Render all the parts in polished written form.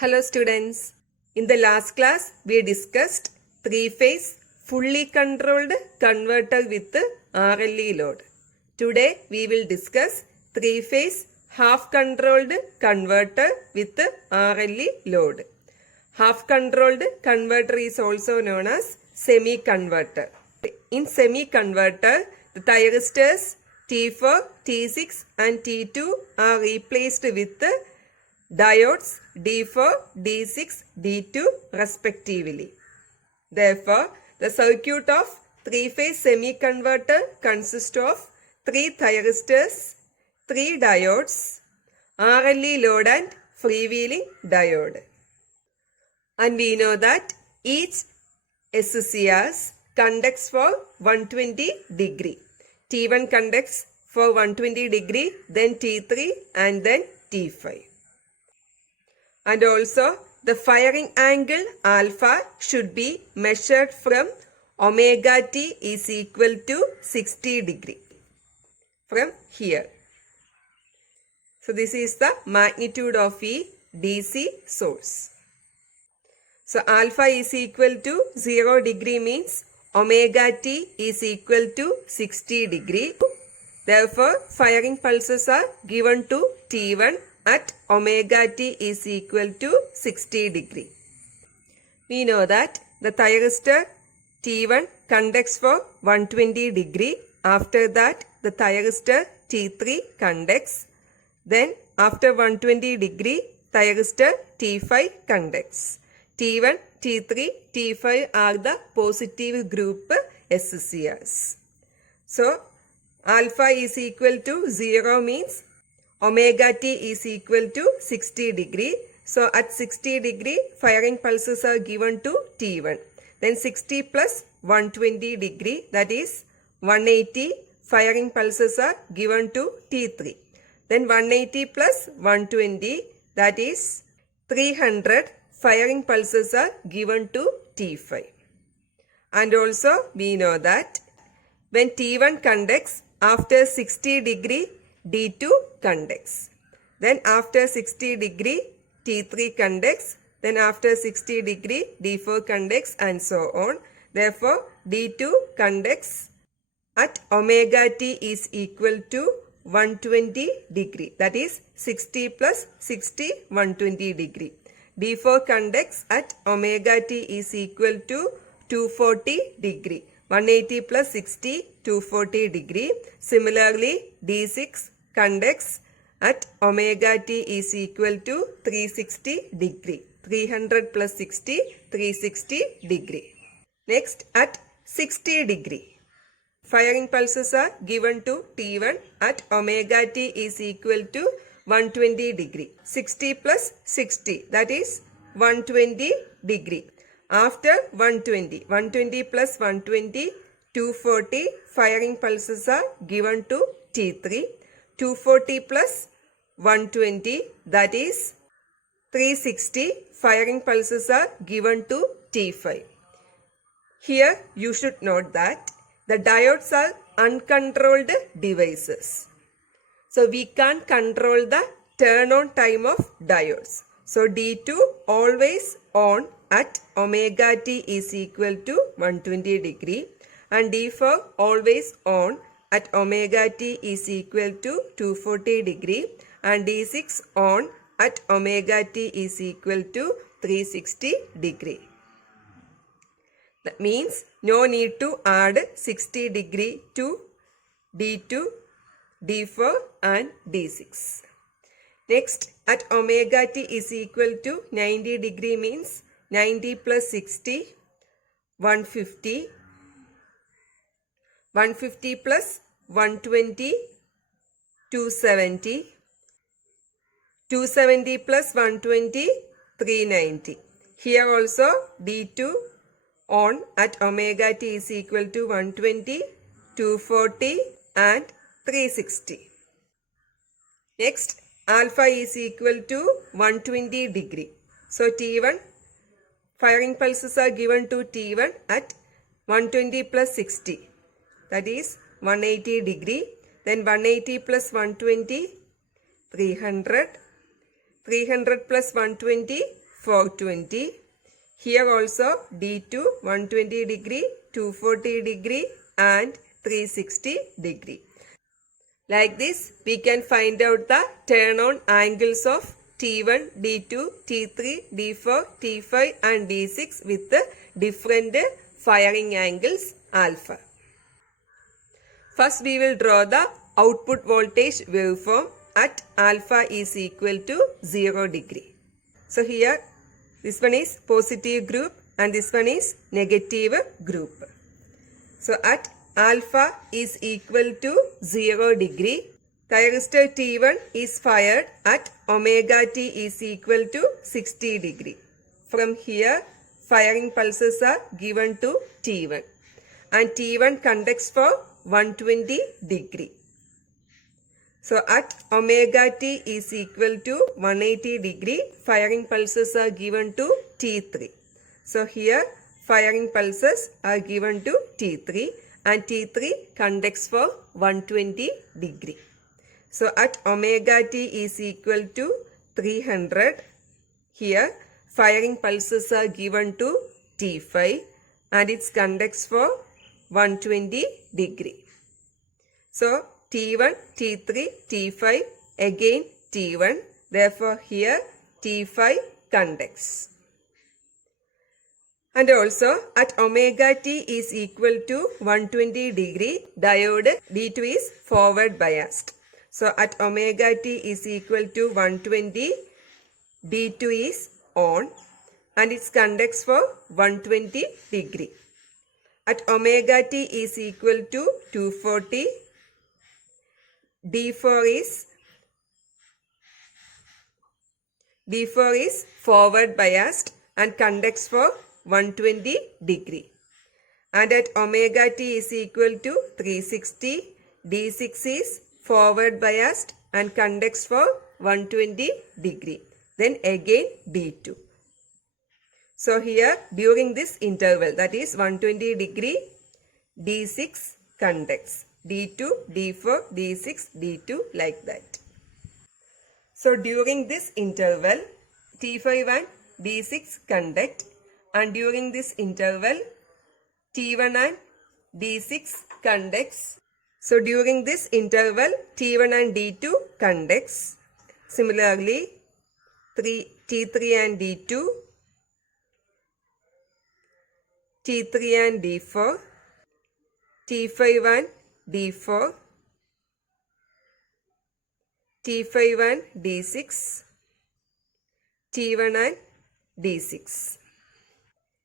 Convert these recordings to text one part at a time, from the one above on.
Hello students, in the last class we discussed three-phase fully controlled converter with RLE load. Today we will discuss three-phase half controlled converter with RLE load. Half controlled converter is also known as semi-converter. In semi-converter, the thyristors T4, T6 and T2 are replaced with diodes D4, D6, D2 respectively. Therefore, the circuit of three-phase semi-converter consists of 3 thyristors, 3 diodes, RLE load and freewheeling diode. And we know that each SCRs conducts for 120 degree. T1 conducts for 120 degree, then T3 and then T5. And also the firing angle alpha should be measured from omega t is equal to 60 degree from here. So this is the magnitude of a DC source. So alpha is equal to 0 degree means omega t is equal to 60 degree. Therefore firing pulses are given to T1 at omega t is equal to 60 degree. We know that the thyristor T1 conducts for 120 degree. After that the thyristor T3 conducts. Then after 120 degree thyristor T5 conducts. T1, T3, T5 are the positive group SCRs. So alpha is equal to 0 means omega t is equal to 60 degree. So at 60 degree firing pulses are given to T1. Then 60 plus 120 degree, that is 180 firing pulses are given to T3. Then 180 plus 120, that is 300 firing pulses are given to T5. And also we know that when T1 conducts, after 60 degree D2 conducts. Then after 60 degree T3 conducts. Then after 60 degree D4 conducts and so on. Therefore D2 conducts at omega t is equal to 120 degree. That is 60 plus 60 120 degree. D4 conducts at omega t is equal to 240 degree. 180 plus 60 240 degree. Similarly D6 conducts at omega t is equal to 360 degree. 300 plus 60 360 degree. Next at 60 degree. Firing pulses are given to T1 at omega t is equal to 120 degree. 60 plus 60, that is 120 degree. After 120 plus 120, 240 firing pulses are given to T3. 240 plus 120, that is 360 firing pulses are given to T5. Here you should note that the diodes are uncontrolled devices. So we can't control the turn on time of diodes. So D2 always on at omega t is equal to 120 degree and D4 always on at omega t is equal to 240 degree and D6 on at omega t is equal to 360 degree. That means no need to add 60 degree to D2, D4 and D6. Next, at omega t is equal to 90 degree means 90 plus 60, 150. 150 plus 120, 270. 270 plus 120, 390. Here also D2 on at omega t is equal to 120, 240 and 360. Next, alpha is equal to 120 degree. So T1 firing pulses are given to T1 at 120 plus 60. That is 180 degree. Then 180 plus 120, 300. 300 plus 120, 420. Here also D2 120 degree, 240 degree and 360 degree. Like this, we can find out the turn-on angles of T1, D2, T3, D4, T5 and D6 with the different firing angles alpha. First, we will draw the output voltage waveform at alpha is equal to 0 degree. So here, this one is positive group and this one is negative group. So at alpha is equal to 0 degree, thyristor T1 is fired at omega t is equal to 60 degree. From here, firing pulses are given to T1 and T1 conducts for 120 degree. So at omega t is equal to 180 degree, firing pulses are given to T3. So here firing pulses are given to T3 and T3 conducts for 120 degree. So at omega t is equal to 300, here firing pulses are given to T5 and it conducts for 120 degree. So T1, T3, T5, again T1. Therefore, here T5 conducts. And also at omega t is equal to 120 degree, diode D2 is forward biased. So at omega t is equal to 120, D2 is on and it conducts for 120 degree. At omega t is equal to 240, D4 is forward biased and conducts for 120 degree. And at omega t is equal to 360, D6 is forward biased and conducts for 120 degree. Then again D2. So here during this interval, that is 120 degree, D6 conducts. D2, D4, D6, D2 like that. So during this interval, T5 and D6 conduct and during this interval, T1 and D6 conducts. So during this interval, T1 and D2 conducts. Similarly, T3 and D2, T3 and D4, T5 and D4, T5 and D6, T1 and D6.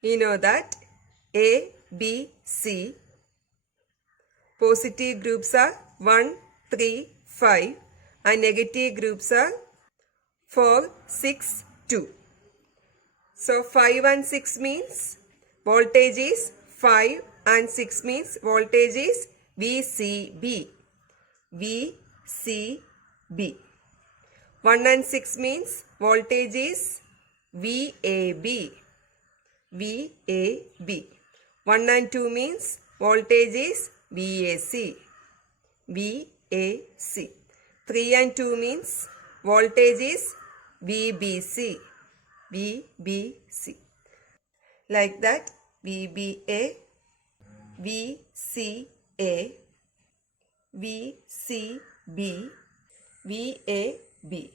You know that A, B, C positive groups are 1, 3, 5 and negative groups are 4, 6, 2. So 5 and 6 means voltage is 5 and 6 means voltage is VCB. VCB. 1 and 6 means voltage is VAB. VAB. 1 and 2 means voltage is VAC. VAC. 3 and 2 means voltage is VBC. VBC. Like that, VBA, VCA, VCB, VAB.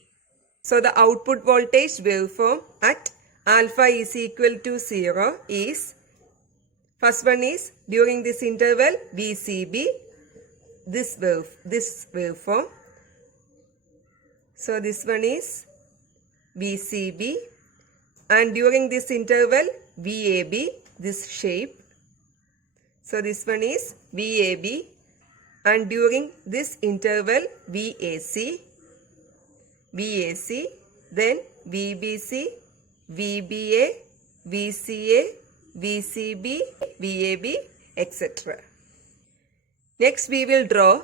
So the output voltage waveform at alpha is equal to 0 is, first one is during this interval VCB, this waveform. So this one is VCB and during this interval VAB, this shape. So this one is VAB and during this interval VAC, VAC, then VBC, VBA, VCA, VCB, VAB, etc. Next we will draw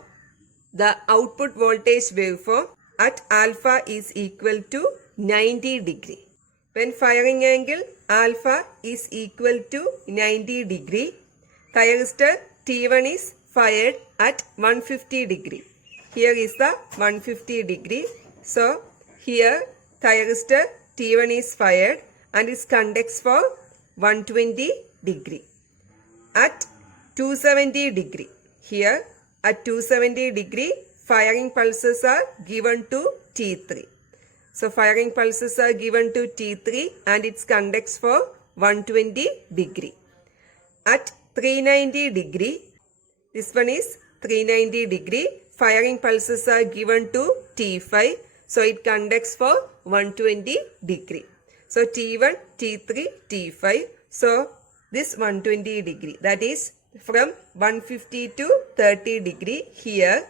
the output voltage waveform at alpha is equal to 90 degree. When firing angle alpha is equal to 90 degree, thyristor T1 is fired at 150 degree. Here is the 150 degree. So here thyristor T1 is fired and is conducts for 120 degree. At 270 degree, here at 270 degree, firing pulses are given to T3. So firing pulses are given to T3 and its conducts for 120 degree. At 390 degree, this one is 390 degree, firing pulses are given to T5. So it conducts for 120 degree. So T1, T3, T5. So this 120 degree, that is from 150 to 30 degree, here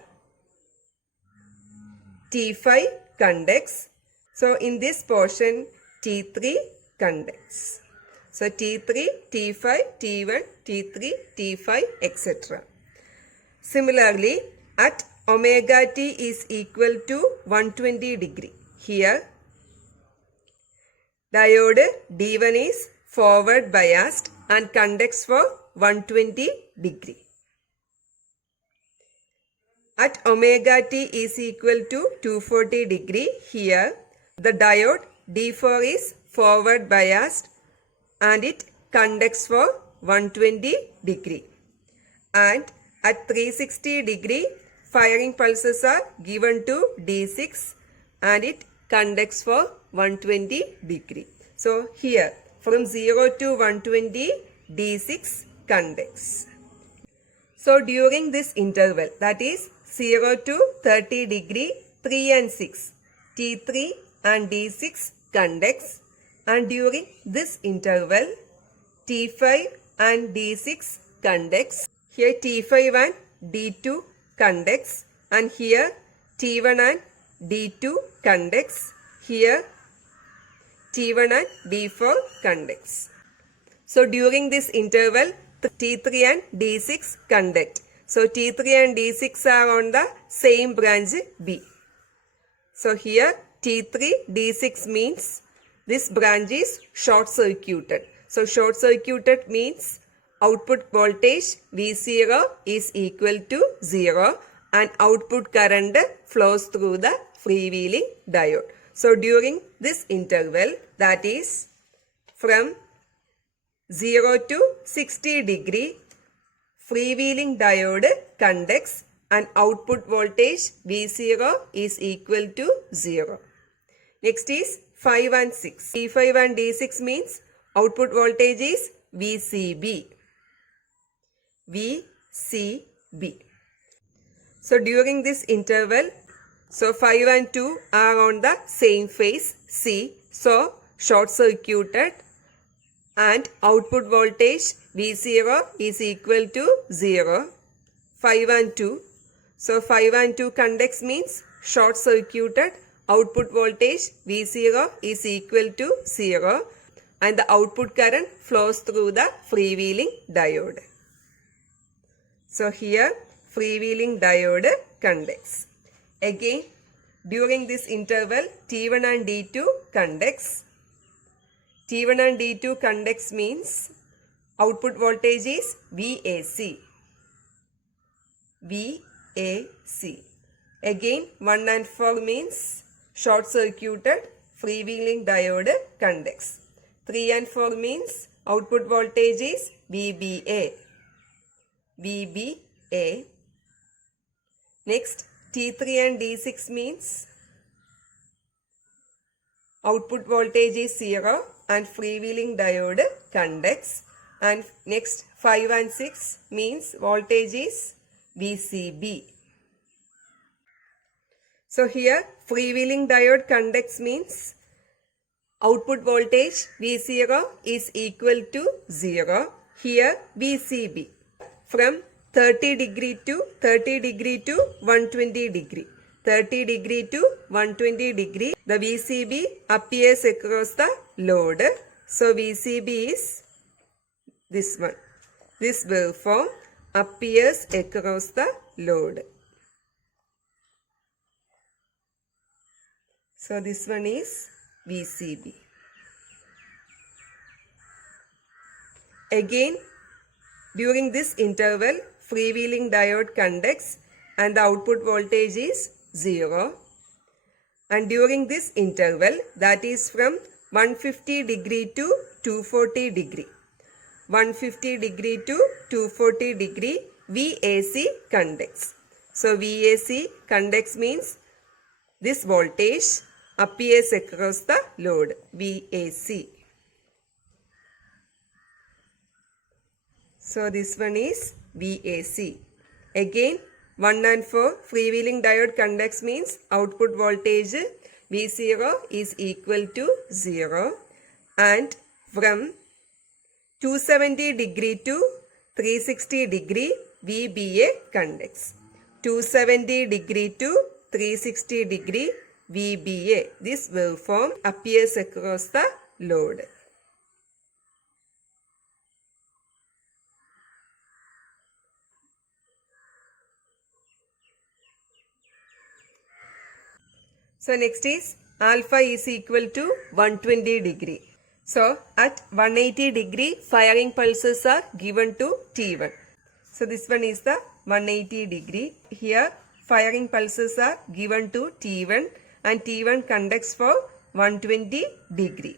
T5 conducts. So in this portion T3 conducts. So T3, T5, T1, T3, T5, etc. Similarly, at omega t is equal to 120 degree, here diode D1 is forward biased and conducts for 120 degree. At omega t is equal to 240 degree, here the diode D4 is forward biased and it conducts for 120 degree. And at 360 degree, firing pulses are given to D6 and it conducts for 120 degree. So here from 0 to 120, D6 conducts. So during this interval, that is 0 to 30 degree, 3 and 6, T3 and D6 conducts, and during this interval T5 and D6 conducts. Here T5 and D2 conducts, and here T1 and D2 conducts, here T1 and D4 conducts. So during this interval T3 and D6 conduct. So T3 and D6 are on the same branch B. So here T3 D6 means this branch is short circuited. So short circuited means output voltage V0 is equal to 0 and output current flows through the freewheeling diode. So during this interval, that is from 0 to 60 degree, freewheeling diode conducts and output voltage V0 is equal to 0. Next is 5 and 6. T5 and D6 means output voltage is VCB. VCB. So during this interval, so 5 and 2 are on the same phase C. So short circuited and output voltage V0 is equal to 0. 5 and 2. So 5 and 2 conducts means short circuited, output voltage V0 is equal to 0 and the output current flows through the freewheeling diode. So here freewheeling diode conducts. Again during this interval T1 and D2 conducts. T1 and D2 conducts means output voltage is VAC. VAC. Again 1 and 4 means short circuited, freewheeling diode conducts. 3 and 4 means output voltage is VBA. VBA. Next T3 and D6 means output voltage is 0 and freewheeling diode conducts. And next 5 and 6 means voltage is VCB. So here freewheeling diode conducts means output voltage V0 is equal to 0. Here VCB. From 30 degree to 120 degree. 30 degree to 120 degree, the VCB appears across the load. So VCB is this one. This waveform appears across the load. So this one is VCB. Again, during this interval, freewheeling diode conducts and the output voltage is 0. And during this interval, that is from 150 degree to 240 degree. 150 degree to 240 degree VAC conducts. So VAC conducts means this voltage appears across the load, VAC. So this one is VAC. Again 1 and 4 freewheeling diode conducts means output voltage V0 is equal to 0, and from 270 degree to 360 degree VBA conducts. 270 degree to 360 degree VBA. This waveform appears across the load. So next is alpha is equal to 120 degree. So at 180 degree firing pulses are given to T1. So this one is the 180 degree. Here firing pulses are given to T1 and T1 conducts for 120 degree.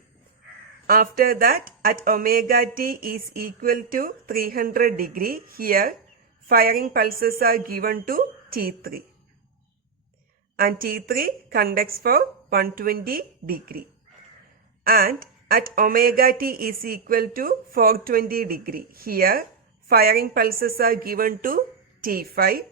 After that at omega t is equal to 300 degree, here firing pulses are given to T3. And T3 conducts for 120 degree. And at omega t is equal to 420 degree. Here firing pulses are given to T5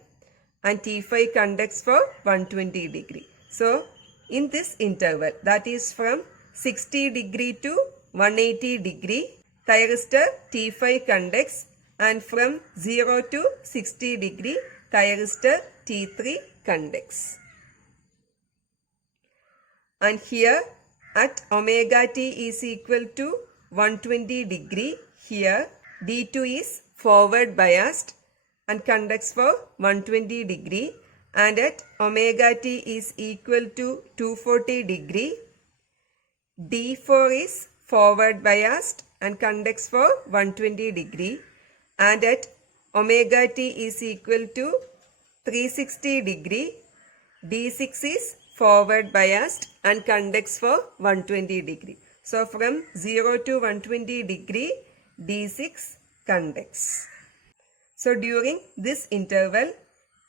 and T5 conducts for 120 degree. So in this interval, that is from 60 degree to 180 degree, thyristor T5 conducts, and from 0 to 60 degree, thyristor T3 conducts. And here at omega t is equal to 120 degree, here D2 is forward biased and conducts for 120 degree, and at omega t is equal to 240 degree, D4 is forward biased and conducts for 120 degree, and at omega t is equal to 360 degree, D6 is forward biased and conducts for 120 degree. So from 0 to 120 degree, D6 conducts. So during this interval,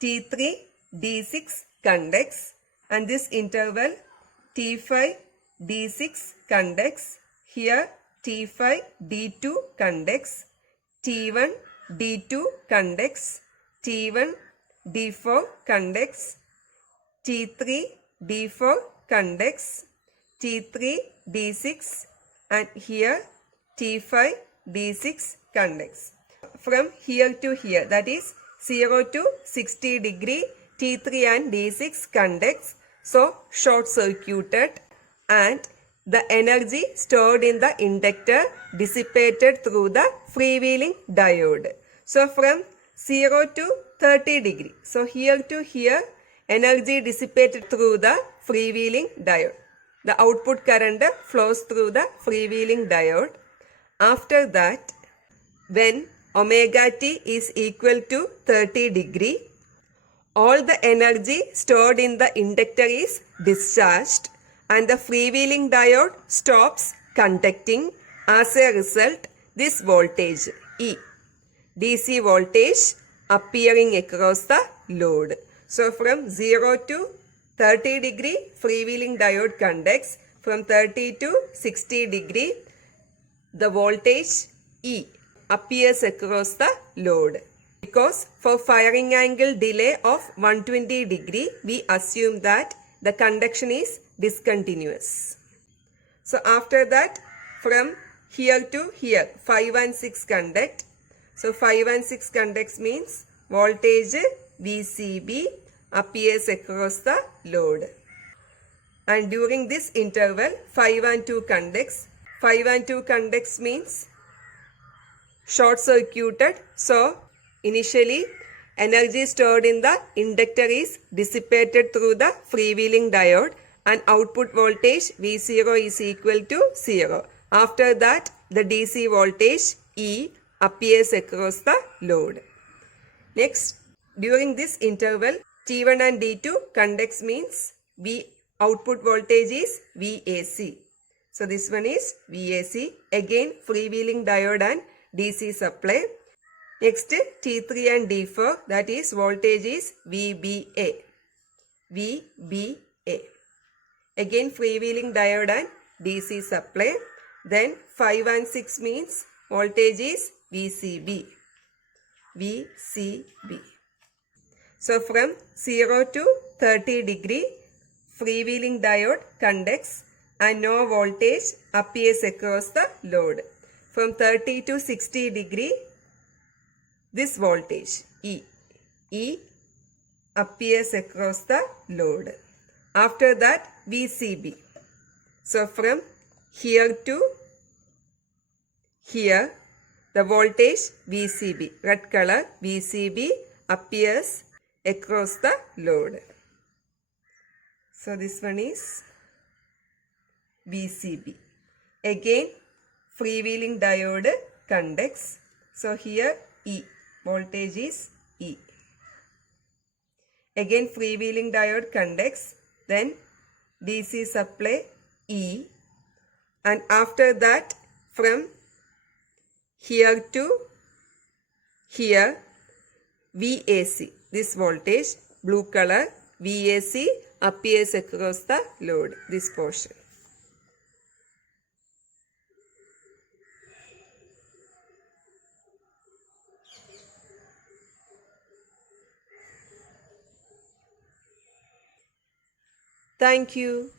T3, D6 conducts, and this interval T5, D6 conducts. Here T5, D2 conducts, T1, D2 conducts, T1, D4 conducts, T3, D4 conducts, T3, D6, and here T5, D6 conducts. From here to here, that is 0 to 60 degree, T3 and D6 conducts, so short circuited, and the energy stored in the inductor dissipated through the freewheeling diode. So from 0 to 30 degree, so here to here, energy dissipated through the freewheeling diode. The output current flows through the freewheeling diode. After that, when omega t is equal to 30 degree, all the energy stored in the inductor is discharged and the freewheeling diode stops conducting. As a result, this voltage E, DC voltage appearing across the load. So from 0 to 30 degree, freewheeling diode conducts. From 30 to 60 degree, the voltage E appears across the load. Because for firing angle delay of 120 degree, we assume that the conduction is discontinuous. So after that, from here to here, 5 and 6 conduct. So 5 and 6 conducts means voltage VCB appears across the load. And during this interval, 5 and 2 conducts. 5 and 2 conducts means short circuited. So initially energy stored in the inductor is dissipated through the freewheeling diode and output voltage V0 is equal to 0. After that, the DC voltage E appears across the load. Next, during this interval, T1 and D2 conducts means output voltage is VAC. So this one is VAC. Again freewheeling diode and DC supply. Next T3 and D4, that is voltage is VBA. VBA. Again freewheeling diode and DC supply. Then 5 and 6 means voltage is VCB. VCB. So from 0 to 30 degree, freewheeling diode conducts and no voltage appears across the load. From 30 to 60 degree, this voltage E appears across the load. After that, VCB. So from here to here, the voltage VCB, red color VCB appears across the load. So this one is VCB. Again freewheeling diode conducts. So here E, voltage is E. Again freewheeling diode conducts, then DC supply E, and after that from here to here VAC, this voltage blue color VAC appears across the load, this portion. Thank you.